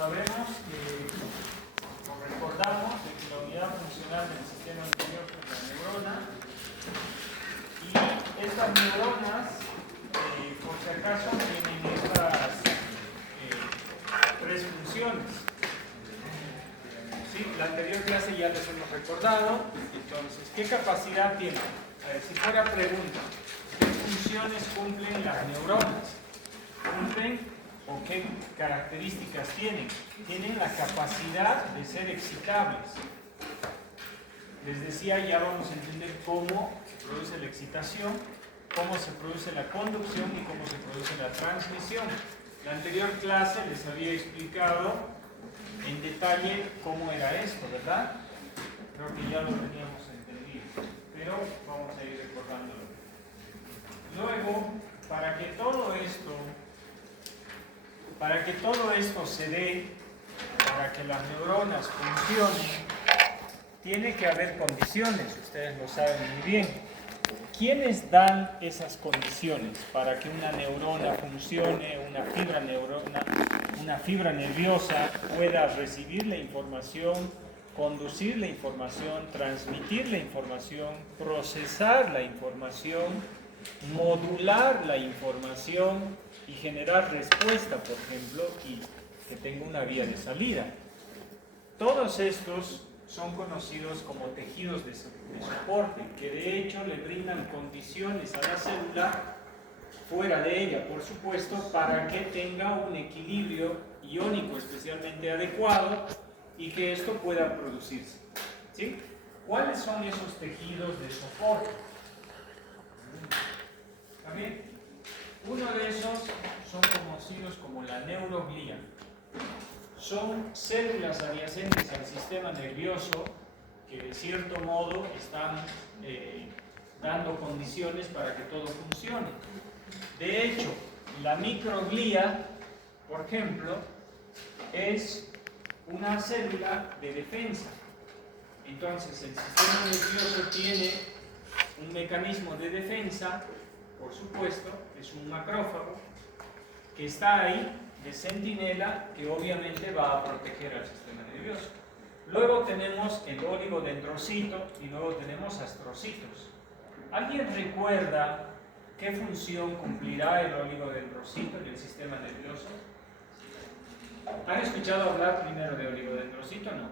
sabemos que, o recordamos de que la unidad funcional del sistema nervioso es la neurona, y estas neuronas, por si acaso, tienen estas tres funciones. ¿Sí? La anterior clase ya les hemos recordado. Entonces, ¿qué capacidad tienen? A ver, si fuera pregunta, ¿qué funciones cumplen las neuronas? ¿Cumplen o qué características tienen? Tienen la capacidad de ser excitables. Les decía, ya vamos a entender cómo se produce la excitación, cómo se produce la conducción y cómo se produce la transmisión. La anterior clase les había explicado en detalle cómo era esto, ¿verdad? Creo que ya lo teníamos entendido, pero vamos a ir recordándolo. Luego, para que todo esto se dé, para que las neuronas funcionen, tiene que haber condiciones, ustedes lo saben muy bien. ¿Quiénes dan esas condiciones para que una neurona funcione, una fibra nerviosa pueda recibir la información, conducir la información, transmitir la información, procesar la información, modular la información y generar respuesta, por ejemplo, y que tenga una vía de salida? Todos estos son conocidos como tejidos de soporte, que de hecho le brindan condiciones a la célula, fuera de ella, por supuesto, para que tenga un equilibrio iónico especialmente adecuado y que esto pueda producirse. ¿Sí? ¿Cuáles son esos tejidos de soporte? ¿Está bien? Uno de esos son conocidos como la neuroglía. Son células adyacentes al sistema nervioso que de cierto modo están dando condiciones para que todo funcione. De hecho, la microglía, por ejemplo, es una célula de defensa. Entonces, el sistema nervioso tiene un mecanismo de defensa, por supuesto, es un macrófago, que está ahí de centinela, que obviamente va a proteger al sistema nervioso. Luego tenemos el oligodendrocito y luego tenemos astrocitos. ¿Alguien recuerda qué función cumplirá el oligodendrocito en el sistema nervioso? ¿Han escuchado hablar primero de oligodendrocito o no?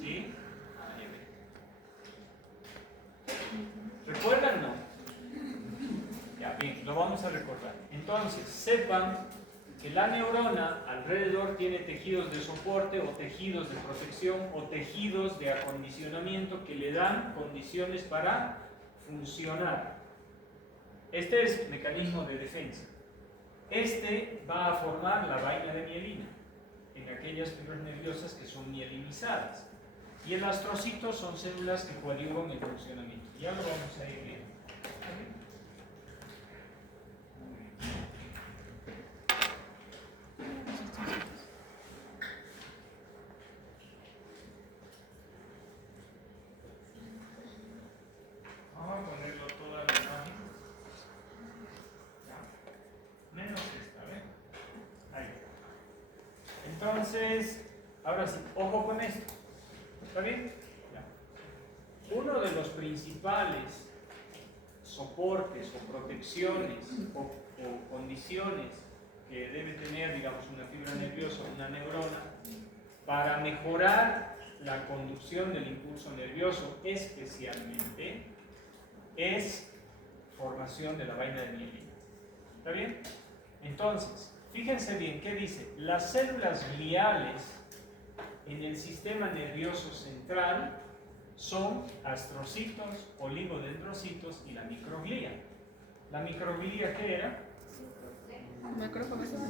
¿Sí? ¿Recuerdan o no? Ya, bien, lo vamos a recordar. Entonces, sepan que la neurona alrededor tiene tejidos de soporte o tejidos de protección o tejidos de acondicionamiento que le dan condiciones para funcionar. Este es el mecanismo de defensa. Este va a formar la vaina de mielina en aquellas fibras nerviosas que son mielinizadas. Y el astrocito son células que coadyuvan el funcionamiento. Ya lo vamos a ir viendo. Vamos a ponerlo toda la imagen. Ya. Menos esta, ¿ven? Ahí. Entonces, ahora sí, ojo con esto. ¿Está bien? Ya. Uno de los principales soportes o protecciones o condiciones que debe tener, digamos, una fibra nerviosa o una neurona para mejorar la conducción del impulso nervioso especialmente es formación de la vaina de mielina. ¿Está bien? Entonces, fíjense bien, ¿qué dice? Las células gliales en el sistema nervioso central son astrocitos, oligodendrocitos y la microglía. ¿La microglía qué era?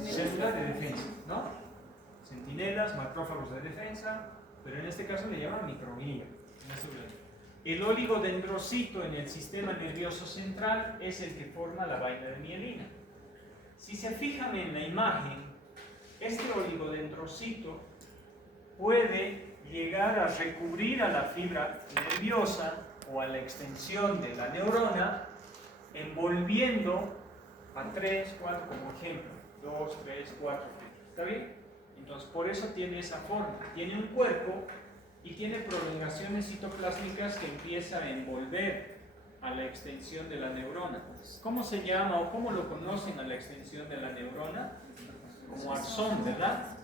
Célula de defensa, ¿no? Centinelas, macrófagos de defensa, pero en este caso le llaman microglía. El oligodendrocito en el sistema nervioso central es el que forma la vaina de mielina. Si se fijan en la imagen, este oligodendrocito puede llegar a recubrir a la fibra nerviosa o a la extensión de la neurona, envolviendo a 3, 4 como ejemplo, 2, 3, 4, ¿está bien? Entonces, por eso tiene esa forma. Tiene un cuerpo y tiene prolongaciones citoplásmicas que empieza a envolver a la extensión de la neurona. ¿Cómo se llama o cómo lo conocen a la extensión de la neurona? Como axón, ¿verdad?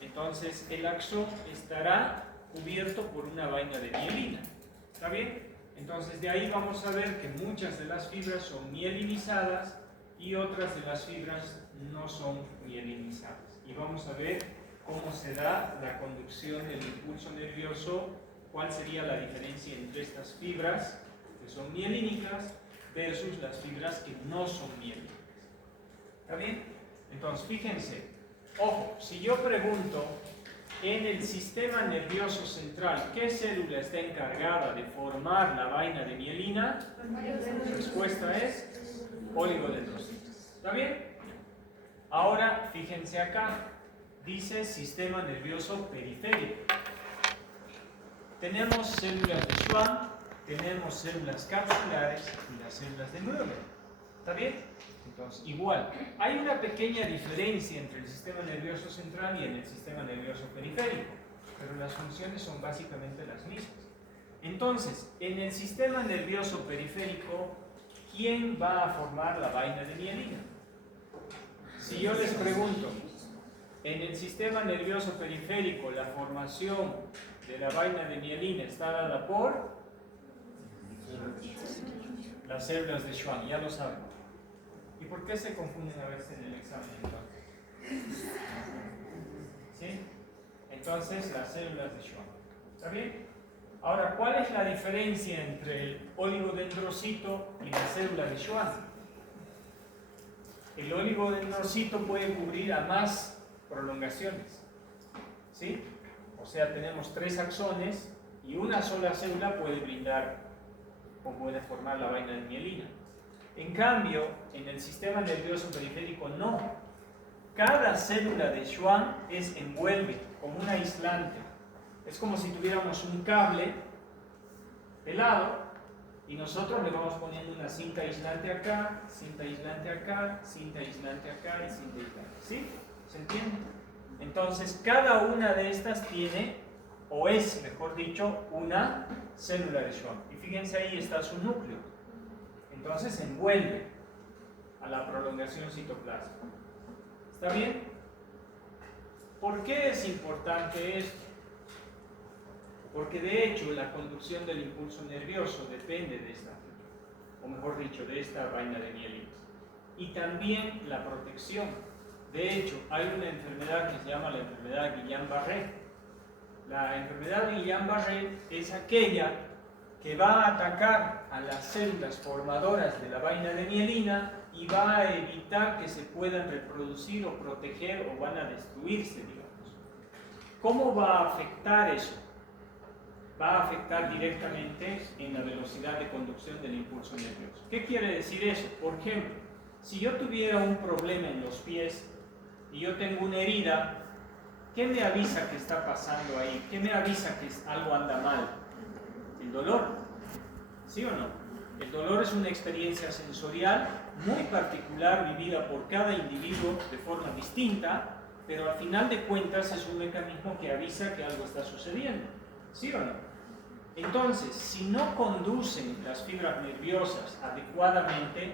Entonces, el axón estará cubierto por una vaina de mielina. ¿Está bien? Entonces, de ahí vamos a ver que muchas de las fibras son mielinizadas y otras de las fibras no son mielinizadas. Y vamos a ver cómo se da la conducción del impulso nervioso, cuál sería la diferencia entre estas fibras que son mielínicas versus las fibras que no son mielínicas. ¿Está bien? Entonces, fíjense, ojo, si yo pregunto en el sistema nervioso central, ¿qué célula está encargada de formar la vaina de mielina? La respuesta es oligodendrocito. ¿Está bien? Ahora, fíjense acá, dice sistema nervioso periférico. Tenemos células de Schwann, tenemos células capsulares y las células de Müller. ¿Está bien? Entonces, igual, hay una pequeña diferencia entre el sistema nervioso central y en el sistema nervioso periférico, pero las funciones son básicamente las mismas. Entonces, en el sistema nervioso periférico, ¿quién va a formar la vaina de mielina? Si yo les pregunto, en el sistema nervioso periférico, la formación de la vaina de mielina está dada por las células de Schwann, ya lo saben. ¿Y por qué se confunden a veces en el examen entonces? ¿Sí? Entonces, las células de Schwann. ¿Está bien? Ahora, ¿cuál es la diferencia entre el oligodendrocito y la célula de Schwann? El oligodendrocito puede cubrir a más prolongaciones. ¿Sí? O sea, tenemos 3 axones y una sola célula puede brindar o puede formar la vaina de mielina. En cambio, en el sistema nervioso periférico no. Cada célula de Schwann es envuelve, como un aislante. Es como si tuviéramos un cable pelado y nosotros le vamos poniendo una cinta aislante acá, cinta aislante acá, cinta aislante acá y cinta aislante. ¿Sí? ¿Se entiende? Entonces, cada una de estas tiene, o es, mejor dicho, una célula de Schwann. Y fíjense, ahí está su núcleo. Entonces envuelve a la prolongación citoplasmática. ¿Está bien? ¿Por qué es importante esto? Porque de hecho la conducción del impulso nervioso depende de esta, o mejor dicho, de esta vaina de mielina. Y también la protección. De hecho, hay una enfermedad que se llama la enfermedad Guillain-Barré. La enfermedad Guillain-Barré es aquella que va a atacar a las células formadoras de la vaina de mielina y va a evitar que se puedan reproducir o proteger o van a destruirse, digamos. ¿Cómo va a afectar eso? Va a afectar directamente en la velocidad de conducción del impulso nervioso. ¿Qué quiere decir eso? Por ejemplo, si yo tuviera un problema en los pies y yo tengo una herida, ¿qué me avisa que está pasando ahí? ¿Qué me avisa que algo anda mal? El dolor, ¿sí o no? El dolor es una experiencia sensorial muy particular vivida por cada individuo de forma distinta, pero al final de cuentas es un mecanismo que avisa que algo está sucediendo, ¿sí o no? Entonces, si no conducen las fibras nerviosas adecuadamente,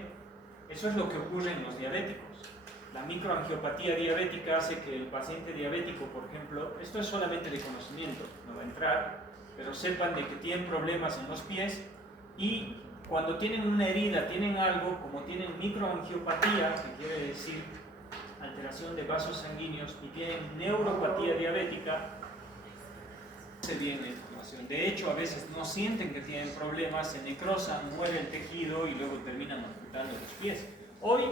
eso es lo que ocurre en los diabéticos. La microangiopatía diabética hace que el paciente diabético, por ejemplo, esto es solamente de conocimiento, no va a entrar, pero sepan de que tienen problemas en los pies y cuando tienen una herida, tienen algo, como tienen microangiopatía, que quiere decir alteración de vasos sanguíneos, y tienen neuropatía diabética, se viene la inflamación. De hecho, a veces no sienten que tienen problemas, se necrosan, muere el tejido y luego terminan amputando los pies. Hoy,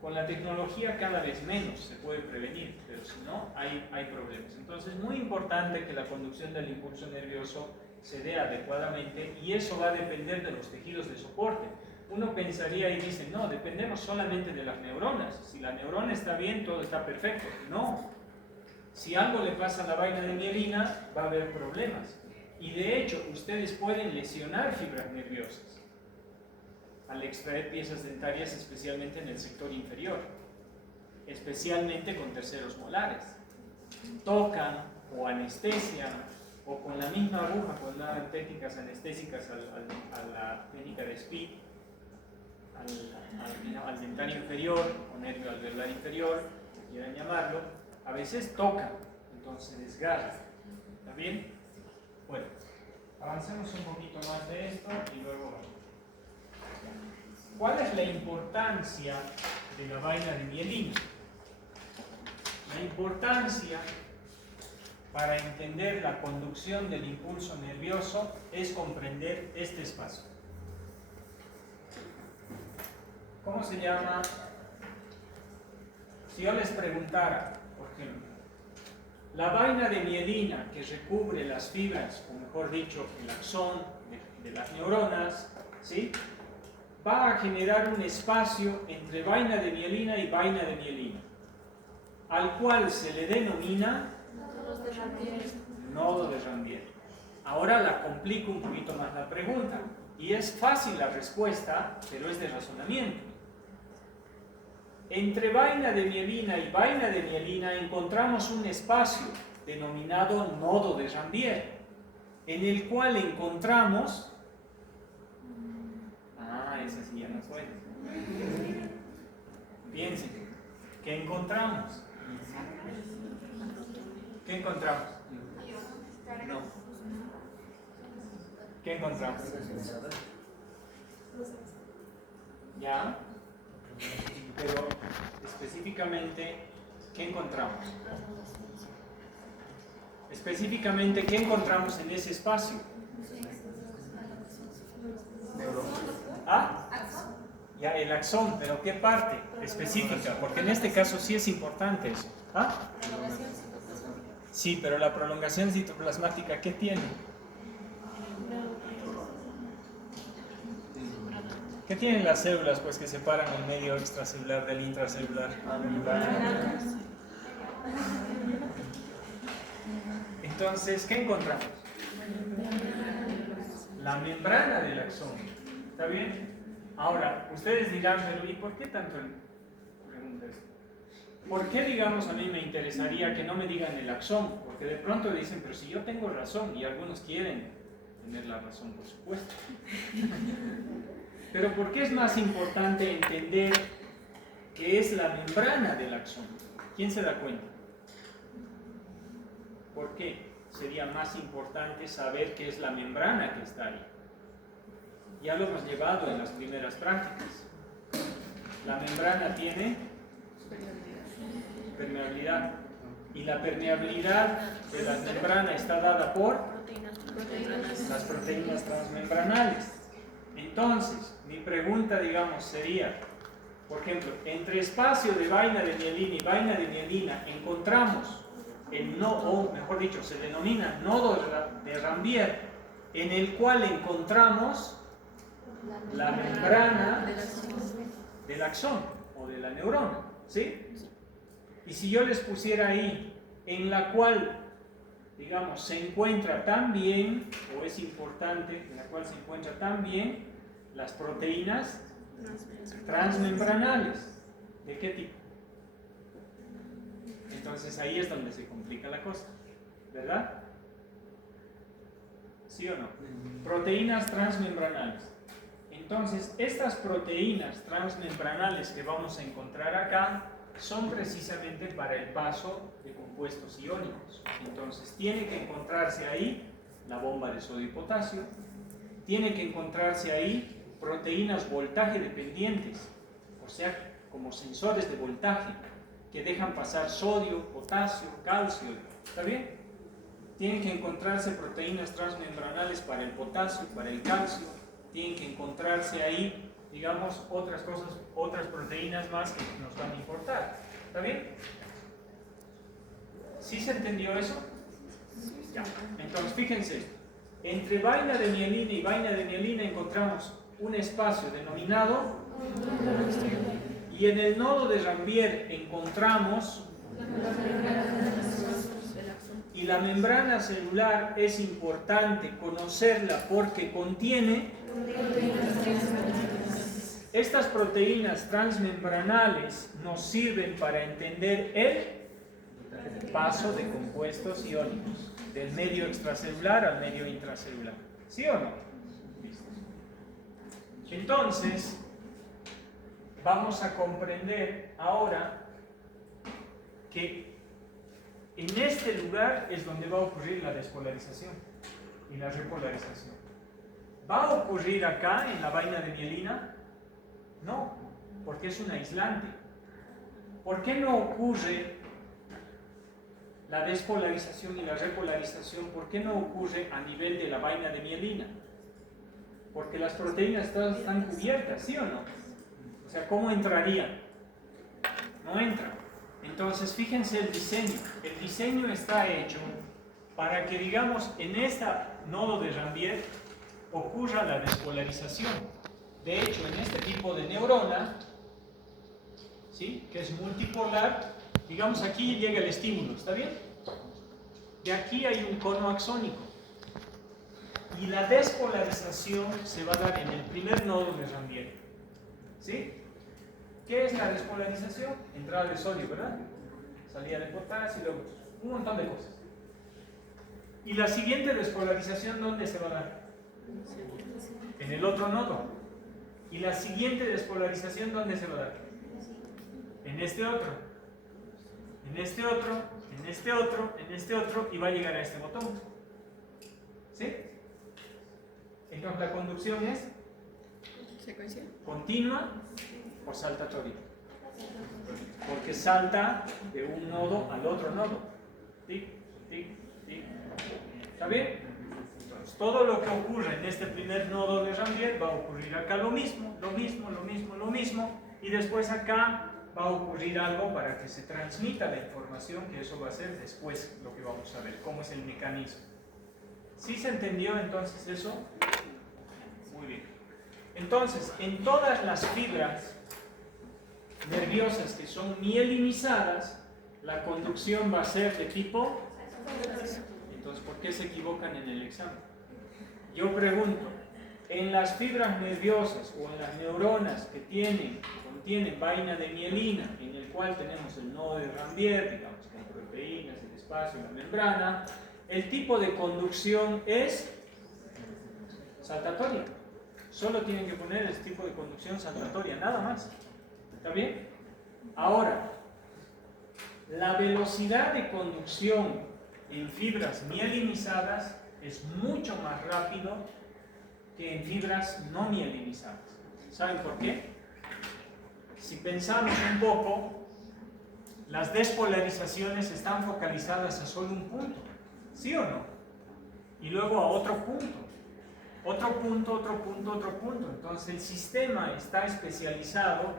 con la tecnología cada vez menos se puede prevenir, pero si no, hay problemas. Entonces es muy importante que la conducción del impulso nervioso se dé adecuadamente y eso va a depender de los tejidos de soporte. Uno pensaría y dice, no, dependemos solamente de las neuronas. Si la neurona está bien, todo está perfecto. No. Si algo le pasa a la vaina de mielina, va a haber problemas. Y de hecho, ustedes pueden lesionar fibras nerviosas al extraer piezas dentarias, especialmente en el sector inferior, especialmente con terceros molares. tocan o anestesian o con la misma aguja, con las técnicas anestésicas a la técnica de SPI, al dentario inferior o nervio alveolar inferior, como quieran llamarlo, a veces tocan, entonces desgarra. ¿Está bien? Bueno, avancemos un poquito más de esto y luego vamos. ¿Cuál es la importancia de la vaina de mielina? La importancia para entender la conducción del impulso nervioso es comprender este espacio. ¿Cómo se llama? Si yo les preguntara, por ejemplo, la vaina de mielina que recubre las fibras, o mejor dicho, el axón de las neuronas, ¿sí?, va a generar un espacio entre vaina de mielina y vaina de mielina, al cual se le denomina nodo de Ranvier. Ahora la complico un poquito más la pregunta, y es fácil la respuesta, pero es de razonamiento. Entre vaina de mielina y vaina de mielina encontramos un espacio denominado nodo de Ranvier, en el cual encontramos... esa sí ya no fue. Piensen, ¿qué encontramos? ¿Qué encontramos? No. ¿Qué encontramos? ¿Ya? Pero específicamente, ¿qué encontramos? Específicamente, ¿qué encontramos en ese espacio? ¿Ah? Ya, el axón, pero ¿qué parte específica? Porque en este caso sí es importante eso. ¿Ah? Sí, pero la prolongación citoplasmática, ¿qué tiene? ¿Qué tienen las células pues que separan el medio extracelular del intracelular? Entonces, ¿qué encontramos? La membrana del axón. ¿Está bien? Ahora, ustedes dirán, pero ¿y por qué tanto pregunta esto? ¿Por qué, digamos, a mí me interesaría que no me digan el axón? Porque de pronto dicen, pero si yo tengo razón, y algunos quieren tener la razón, por supuesto. Pero ¿por qué es más importante entender qué es la membrana del axón? ¿Quién se da cuenta? ¿Por qué sería más importante saber qué es la membrana que está ahí? Ya lo hemos llevado en las primeras prácticas. La membrana tiene permeabilidad. Y la permeabilidad de la membrana está dada por las proteínas transmembranales. Entonces, mi pregunta, digamos, sería, por ejemplo, entre espacio de vaina de mielina y vaina de mielina encontramos el nodo, o mejor dicho, se denomina nodo de Ranvier, en el cual encontramos la membrana del axón o de la neurona, ¿sí? Y si yo les pusiera ahí, en la cual, digamos, se encuentra también, o es importante, en la cual se encuentran también las proteínas transmembranales. ¿De qué tipo? Entonces ahí es donde se complica la cosa, ¿verdad? ¿Sí o no? Proteínas transmembranales. Entonces, estas proteínas transmembranales que vamos a encontrar acá son precisamente para el paso de compuestos iónicos. Entonces, tiene que encontrarse ahí la bomba de sodio y potasio, tiene que encontrarse ahí proteínas voltaje dependientes, o sea, como sensores de voltaje, que dejan pasar sodio, potasio, calcio, ¿está bien? Tienen que encontrarse proteínas transmembranales para el potasio, para el calcio, tienen que encontrarse ahí, digamos, otras cosas, otras proteínas más que nos van a importar, ¿está bien? ¿Sí se entendió eso? Ya. Entonces, fíjense, entre vaina de mielina y vaina de mielina encontramos un espacio denominado, y en el nodo de Ranvier encontramos, y la membrana celular es importante conocerla porque contiene estas proteínas transmembranales, nos sirven para entender el Paso de compuestos iónicos del medio extracelular al medio intracelular. ¿Sí o no? Listo. Entonces, vamos a comprender ahora que en este lugar es donde va a ocurrir la despolarización y la repolarización. ¿Va a ocurrir acá en la vaina de mielina? No, porque es un aislante. ¿Por qué no ocurre la despolarización y la repolarización? ¿Por qué no ocurre a nivel de la vaina de mielina? Porque las proteínas todas están cubiertas, ¿sí o no? O sea, ¿cómo entrarían? No entran. Entonces, fíjense el diseño. El diseño está hecho para que, digamos, en este nodo de Rambier ocurra la despolarización. De hecho, en este tipo de neurona, ¿sí?, que es multipolar, digamos, aquí llega el estímulo, ¿está bien? De aquí hay un cono axónico. Y la despolarización se va a dar en el primer nodo de Rambier. ¿Sí? ¿Qué es la despolarización? Entrada de sodio, ¿verdad? Salida de potasio, luego un montón de cosas. ¿Y la siguiente despolarización dónde se va a dar? En el otro nodo. ¿Y la siguiente despolarización dónde se va a dar? En este otro. En este otro, en este otro, en este otro, y va a llegar a este botón. ¿Sí? Entonces la conducción es secuencial, continua o saltatoria, porque salta de un nodo al otro nodo. Tic, tic, tic. ¿Está bien? Entonces todo lo que ocurre en este primer nodo de Rambier va a ocurrir acá lo mismo, lo mismo, lo mismo, lo mismo, y después acá va a ocurrir algo para que se transmita la información, que eso va a ser después lo que vamos a ver, cómo es el mecanismo. ¿Sí se entendió entonces eso? Muy bien. Entonces, en todas las fibras nerviosas que son mielinizadas, la conducción va a ser de tipo... Entonces, ¿por qué se equivocan en el examen? Yo pregunto, en las fibras nerviosas o en las neuronas que contienen vaina de mielina, en el cual tenemos el nodo de Rambier, digamos, con proteínas, el espacio, la membrana, el tipo de conducción es saltatoria. Solo tienen que poner el tipo de conducción saltatoria, nada más. ¿Está bien? Ahora, la velocidad de conducción en fibras mielinizadas es mucho más rápido que en fibras no mielinizadas. ¿Saben por qué? Si pensamos un poco, las despolarizaciones están focalizadas a solo un punto, ¿sí o no? Y luego a otro punto. Otro punto, otro punto, otro punto. Entonces el sistema está especializado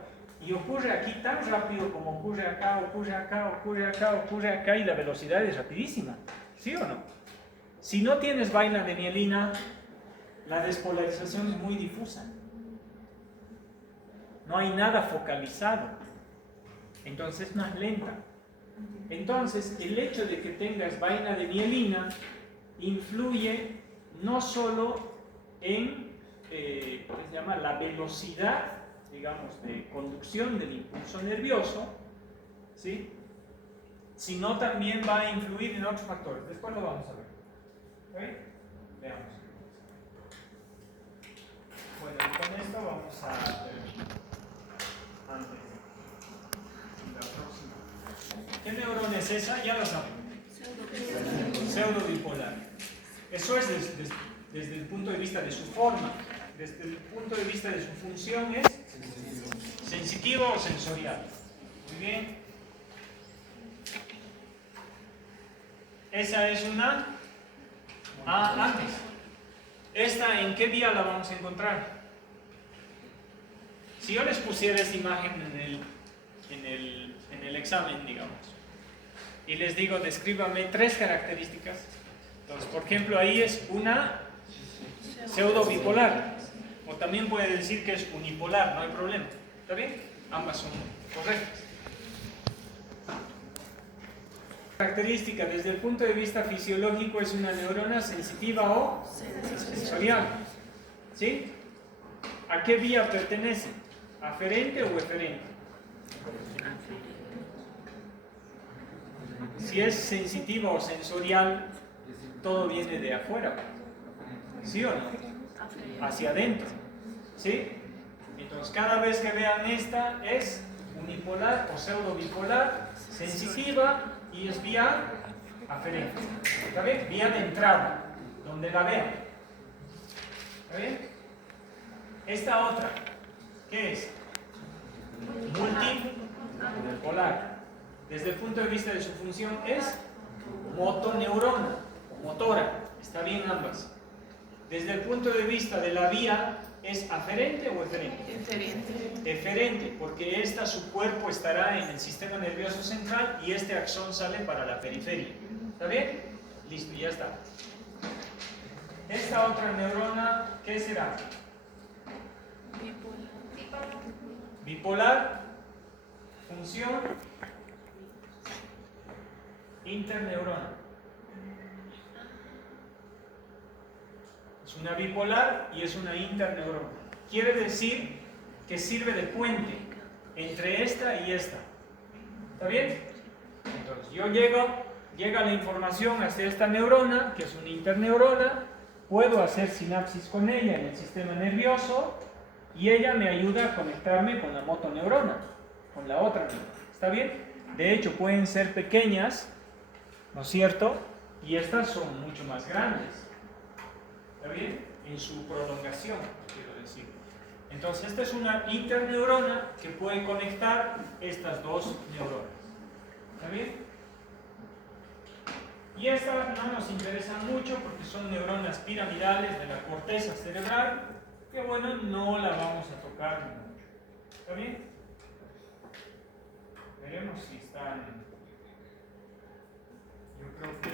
y ocurre aquí tan rápido como ocurre acá, ocurre acá, ocurre acá, ocurre acá, y la velocidad es rapidísima. ¿Sí o no? Si no tienes vaina de mielina, la despolarización es muy difusa. No hay nada focalizado. Entonces es más lenta. Entonces el hecho de que tengas vaina de mielina influye no solo en ¿qué se llama? La velocidad, digamos, de conducción del impulso nervioso, ¿sí?, sino también va a influir en otros factores. Después lo vamos a ver. ¿Okay? Veamos. Bueno, y con esto vamos a terminar. Antes. La próxima. ¿Qué neurona es esa? Ya lo saben. Pseudobipolar. Eso es desde el punto de vista de su forma. Desde el punto de vista de su función es sensitivo o sensorial. Muy bien. Esa es una antes. ¿Esta en qué vía la vamos a encontrar? Si yo les pusiera esta imagen en el examen, digamos, y les digo, descríbame 3 características. Entonces, por ejemplo, ahí es una pseudobipolar, o también puede decir que es unipolar, no hay problema. ¿Está bien? Ambas son correctas. Característica desde el punto de vista fisiológico es una neurona sensitiva o sensorial. ¿Sí? ¿A qué vía pertenece? ¿Aferente o eferente? Si es sensitiva o sensorial, todo viene de afuera. ¿Sí o no? Hacia adentro. ¿Sí? Entonces, cada vez que vean esta es unipolar o pseudobipolar, sensitiva y es vía aferente. ¿Está bien? Vía de entrada, donde la vean. ¿Está bien? Esta otra, ¿qué es? Multipolar. Desde el punto de vista de su función es motoneurona o motora. Está bien ambas. Desde el punto de vista de la vía, ¿es aferente o eferente? Eferente. Eferente, porque su cuerpo estará en el sistema nervioso central y este axón sale para la periferia. ¿Está bien? Listo, ya está. Esta otra neurona, ¿qué será? Bipolar, función interneurona. Es una bipolar y es una interneurona. Quiere decir que sirve de puente entre esta y esta. ¿Está bien? Entonces yo llega la información hacia esta neurona, que es una interneurona, puedo hacer sinapsis con ella en el sistema nervioso y ella me ayuda a conectarme con la motoneurona, con la otra neurona. ¿Está bien? De hecho pueden ser pequeñas, ¿no es cierto? Y estas son mucho más grandes. ¿Está bien? En su prolongación, quiero decir. Entonces, esta es una interneurona que puede conectar estas dos neuronas. ¿Está bien? Y estas no nos interesan mucho porque son neuronas piramidales de la corteza cerebral, que bueno, no la vamos a tocar mucho. ¿Está bien? Veremos si están... Yo creo que